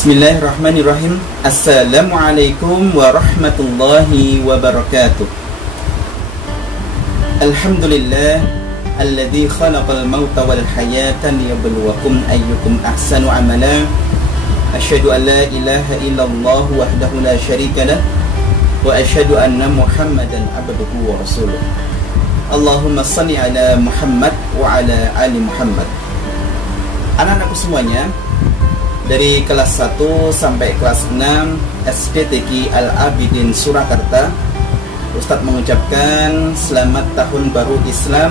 Bismillahirrahmanirrahim. Assalamualaikum warahmatullahi wabarakatuh. Alhamdulillah alladzi khalaqal mauta wal hayata liyabluwakum ayyukum ahsanu amala. Asyhadu an la ilaha illallah wahdahu la syarika lah wa asyhadu anna Muhammadan abduhu wa rasuluh. Allahumma shalli ala Muhammad wa ala ali Muhammad. Anak-anakku semuanya, dari kelas 1 sampai kelas 6 SDTQ Al-Abidin Surakarta, Ustadz mengucapkan selamat tahun baru Islam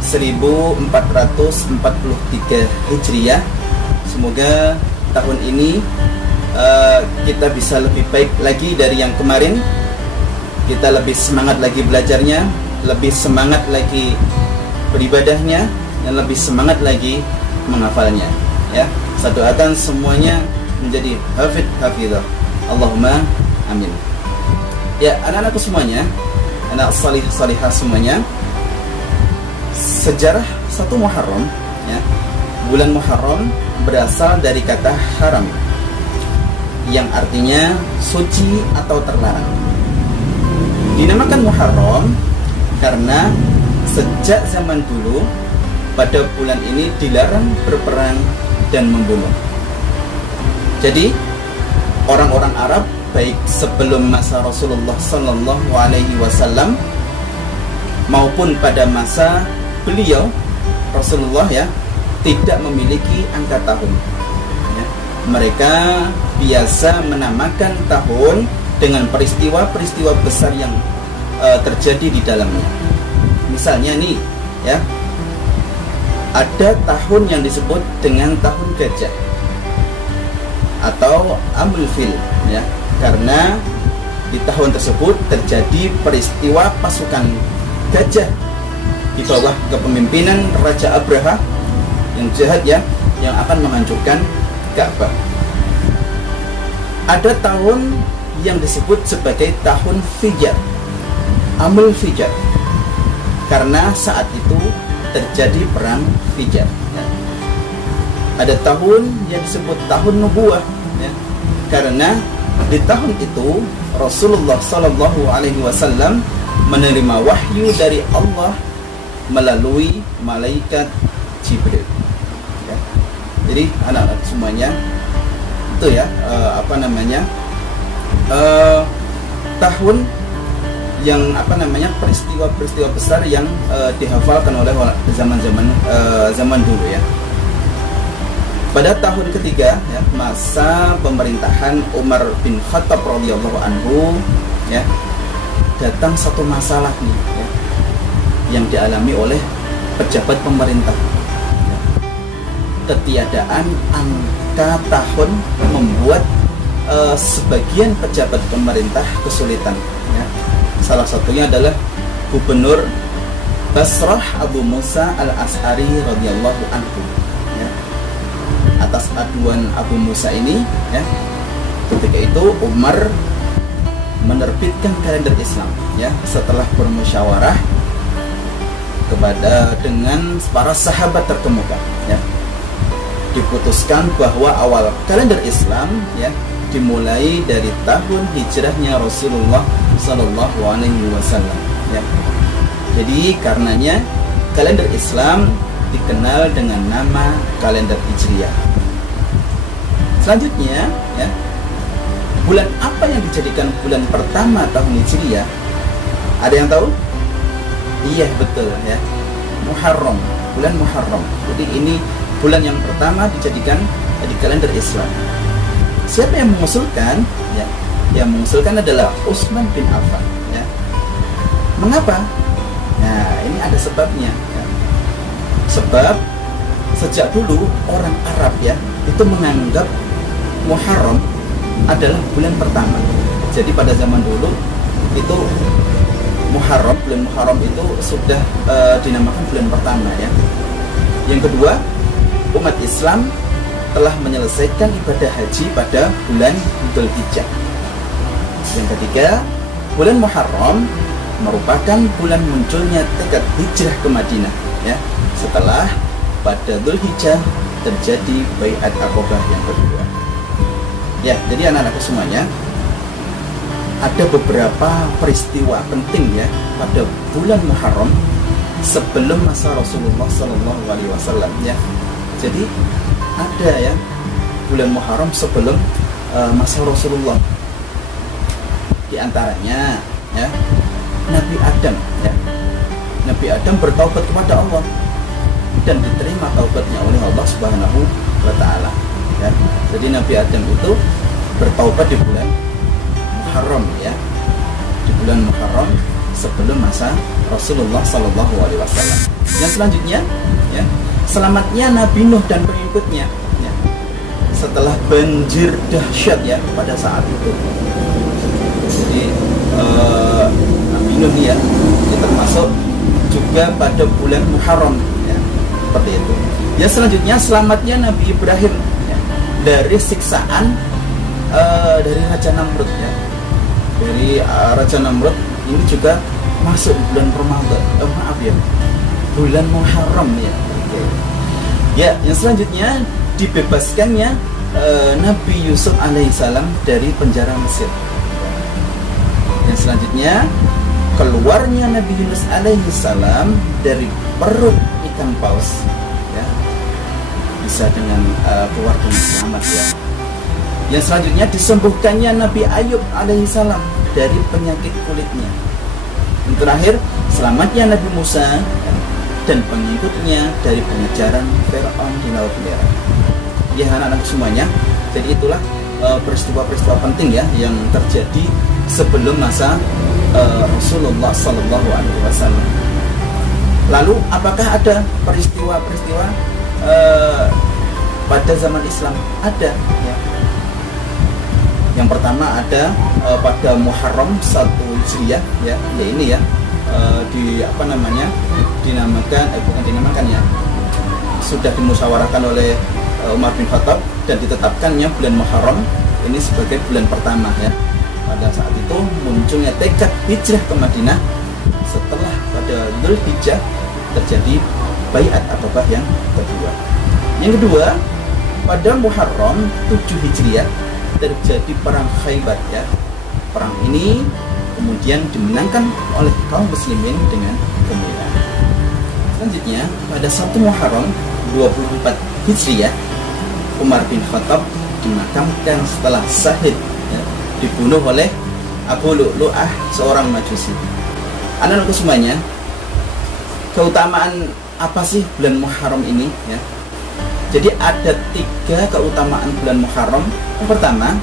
1443 Hijriah. Semoga tahun ini kita bisa lebih baik lagi dari yang kemarin. Kita lebih semangat lagi belajarnya, lebih semangat lagi beribadahnya, dan lebih semangat lagi menghafalnya, ya. Satu adzan semuanya menjadi hafidhah. Allahumma amin. Ya, anak-anakku semuanya, anak salih-salihah semuanya, sejarah 1 Muharram, ya. Bulan Muharram berasal dari kata haram, yang artinya suci atau terlarang. Dinamakan Muharram karena sejak zaman dulu pada bulan ini dilarang berperang dan membunuh. Jadi orang-orang Arab baik sebelum masa Rasulullah Sallallahu Alaihi Wasallam maupun pada masa beliau Rasulullah, ya, tidak memiliki angka tahun, ya. Mereka biasa menamakan tahun dengan peristiwa-peristiwa besar yang terjadi di dalamnya. Misalnya nih, ya, ada tahun yang disebut dengan tahun gajah atau Amul Fil, ya, karena di tahun tersebut terjadi peristiwa pasukan gajah di bawah kepemimpinan Raja Abraha yang jahat, ya, yang akan menghancurkan Ka'bah. Ada tahun yang disebut sebagai tahun Fijar, Amul Fijar, karena saat itu terjadi perang Fijar, ya. Ada tahun yang disebut tahun Nubuwah, ya, karena di tahun itu Rasulullah Sallallahu Alaihi Wasallam menerima wahyu dari Allah melalui malaikat Jibril, ya. Jadi anak-anak semuanya itu, ya, tahun yang peristiwa-peristiwa besar yang dihafalkan oleh zaman dulu, ya. Pada tahun ketiga, ya, masa pemerintahan Umar bin Khattab radhiyallahu anhu, ya, datang satu masalah nih, ya, yang dialami oleh pejabat pemerintah, ya. Ketiadaan angka tahun membuat sebagian pejabat pemerintah kesulitan, ya. Salah satunya adalah Gubernur Basrah Abu Musa al-Ash'ari radhiyallahu anhu, ya. Atas aduan Abu Musa ini, ya, ketika itu Umar menerbitkan kalender Islam, ya, setelah bermusyawarah dengan para sahabat terkemuka, ya. Diputuskan bahwa awal kalender Islam, ya, dimulai dari tahun hijrahnya Rasulullah Sallallahu Alaihi Wasallam, ya. Jadi karenanya kalender Islam dikenal dengan nama kalender Hijriah. Selanjutnya, ya, bulan apa yang dijadikan bulan pertama tahun Hijriah? Ada yang tahu? Iya, betul, ya, Muharram, bulan Muharram. Jadi ini bulan yang pertama dijadikan di kalender Islam. Siapa yang mengusulkan? Ya, yang mengusulkan adalah Utsman bin Affan, ya. Mengapa? Nah, ini ada sebabnya, ya. Sebab sejak dulu orang Arab, ya, itu menganggap Muharram adalah bulan pertama. Jadi pada zaman dulu itu Muharram, bulan Muharram itu sudah dinamakan bulan pertama, ya. Yang kedua, umat Islam telah menyelesaikan ibadah haji pada bulan Dzulhijjah. Yang ketiga, bulan Muharram merupakan bulan munculnya tekad hijrah ke Madinah, ya, setelah pada Dzulhijjah terjadi Bai'at Aqabah yang kedua. Ya, jadi anak-anakku semuanya, ada beberapa peristiwa penting ya pada bulan Muharram sebelum masa Rasulullah Sallallahu Alaihi Wasallam ya. Jadi ada ya bulan Muharram sebelum masa Rasulullah. Di antaranya ya Nabi Adam ya. Nabi Adam bertaubat kepada Allah dan diterima taubatnya oleh Allah Subhanahu wa taala ya. Jadi Nabi Adam itu bertaubat di bulan Muharram ya. Di bulan Muharram sebelum masa Rasulullah Sallallahu Alaihi Wasallam. Yang selanjutnya ya, selamatnya Nabi Nuh dan pengikutnya ya, setelah banjir dahsyat ya pada saat itu. Jadi Nabi Nuh ya, ini termasuk juga pada bulan Muharram ya, seperti itu. Yang selanjutnya selamatnya Nabi Ibrahim ya, dari siksaan dari Raja Namrud ya. Dari Raja Namrud ini juga masuk bulan Ramadan, maaf ya, bulan Muharram ya. Oke. Ya, yang selanjutnya dibebaskannya Nabi Yusuf alaihissalam dari penjara Mesir. Yang selanjutnya keluarnya Nabi Yunus alaihissalam dari perut ikan paus ya, bisa dengan keluar dengan selamat ya. Yang selanjutnya disembuhkannya Nabi Ayub alaihissalam dari penyakit kulitnya. Yang terakhir, selamatnya Nabi Musa dan pengikutnya dari pengejaran Fir'aun di Laut Merah. Ya anak-anak semuanya, jadi itulah peristiwa-peristiwa penting ya yang terjadi sebelum masa Rasulullah Sallallahu Alaihi Wasallam. Lalu apakah ada peristiwa-peristiwa pada zaman Islam? Ada ya. Yang pertama ada pada Muharram 1 Hijriah ya, ini ya dinamakan ya, sudah dimusyawarahkan oleh Umar bin Khattab dan ditetapkannya bulan Muharram ini sebagai bulan pertama ya. Pada saat itu munculnya tekad hijrah ke Madinah setelah pada Dzulhijjah terjadi baiat Aqabah yang kedua. Yang kedua, pada Muharram 7 Hijriah terjadi perang Khaybar ya. Perang ini kemudian dimenangkan oleh kaum muslimin dengan gemilang. Selanjutnya pada 1 Muharram 24 Hijriah Umar bin Khattab dimakamkan setelah syahid ya, dibunuh oleh Abu Lu'lu'ah, seorang Majusi. Anak-anakku semuanya, keutamaan apa sih bulan Muharram ini ya? Jadi ada 3 keutamaan bulan Muharram. Yang pertama,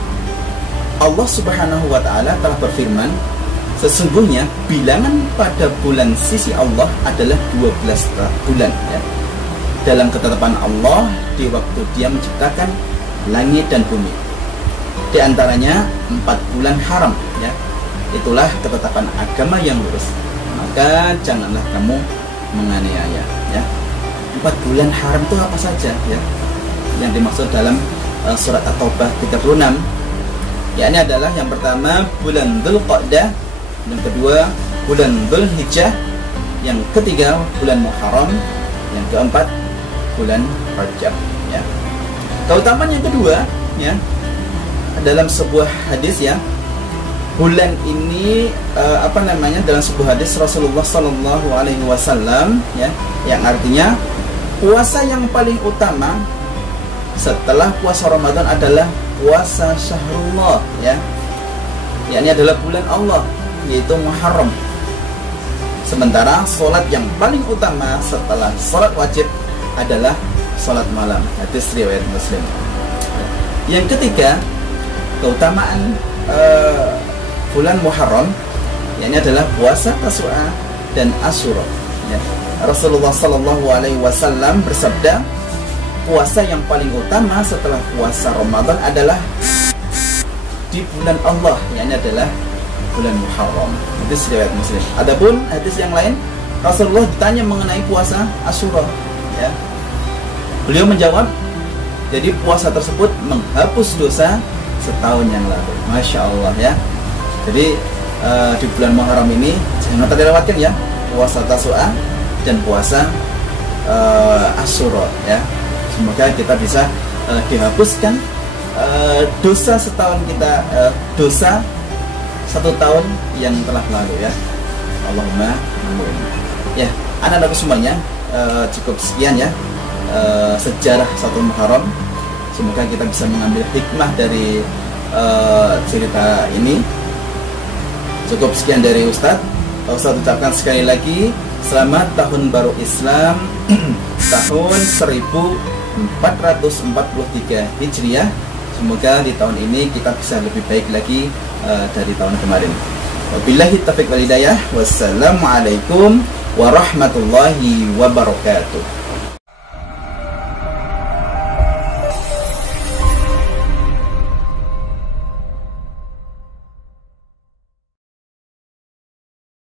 Allah Subhanahu wa taala telah berfirman, sesungguhnya bilangan pada bulan sisi Allah adalah 12 bulan ya. Dalam ketetapan Allah di waktu Dia menciptakan langit dan bumi. Di antaranya 4 bulan haram ya. Itulah ketetapan agama yang lurus. Maka janganlah kamu menganiaya ya. 4 bulan haram itu apa saja ya? Yang dimaksud dalam surat At-Taubah 36 ya, ini adalah yang pertama bulan Dzulqa'dah, yang kedua bulan Dzulhijjah, yang ketiga bulan Muharram, yang keempat bulan Rajab ya. Keutamaan yang kedua ya, dalam sebuah hadis ya, bulan ini dalam sebuah hadis Rasulullah Sallallahu Alaihi Wasallam ya, yang artinya puasa yang paling utama setelah puasa Ramadan adalah puasa Syahrullah ya. Ini adalah bulan Allah, yaitu Muharram. Sementara sholat yang paling utama setelah sholat wajib adalah sholat malam. Hadis riwayat Muslim. Yang ketiga, keutamaan bulan Muharram, ini adalah puasa Tasu'a dan Asyura ya. Rasulullah Sallallahu Alaihi Wasallam bersabda, puasa yang paling utama setelah puasa Ramadan adalah di bulan Allah, yang ini adalah bulan Muharram. Hadis riwayat Muslim. Adapun hadis yang lain, Rasulullah ditanya mengenai puasa Asyura ya. Beliau menjawab, jadi puasa tersebut menghapus dosa setahun yang lalu. Masya Allah ya. Jadi di bulan Muharram ini jangan terlewatkan ya, puasa Tasu'a dan puasa Asyura ya. Semoga kita bisa dihapuskan dosa setahun kita, dosa 1 tahun yang telah lalu ya. Allahumma amin. Ya, anak-anakku semuanya, cukup sekian ya sejarah 1 Muharram. Semoga kita bisa mengambil hikmah dari cerita ini. Cukup sekian dari Ustadz. Ustadz ucapkan sekali lagi selamat tahun baru Islam tahun 1443 Hijriah. Semoga di tahun ini kita bisa lebih baik lagi dari tahun kemarin. Wabillahi taufiq wal hidayah. Wassalamualaikum warahmatullahi wabarakatuh.